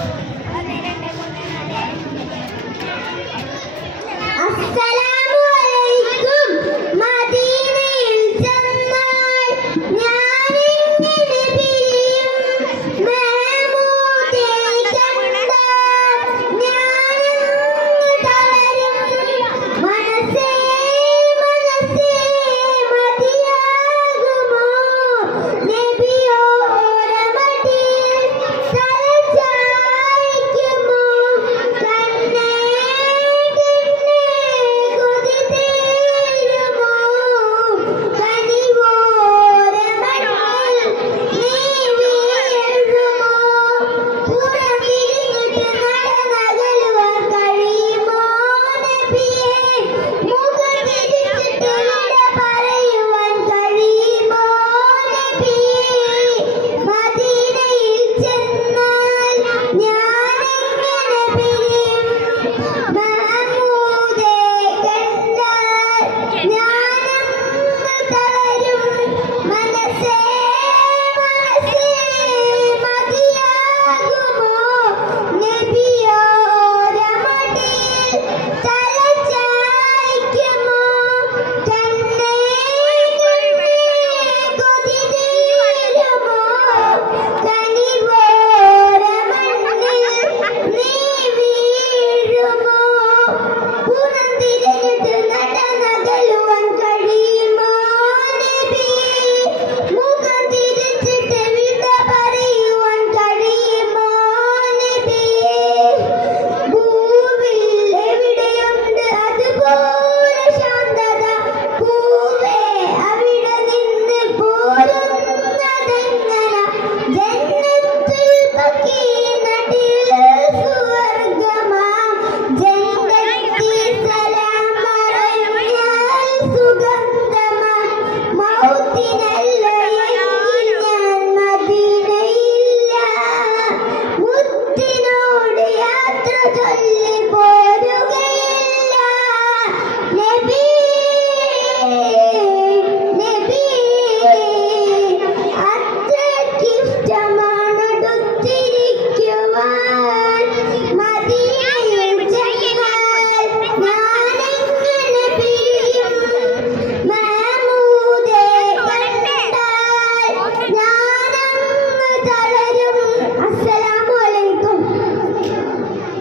Okay.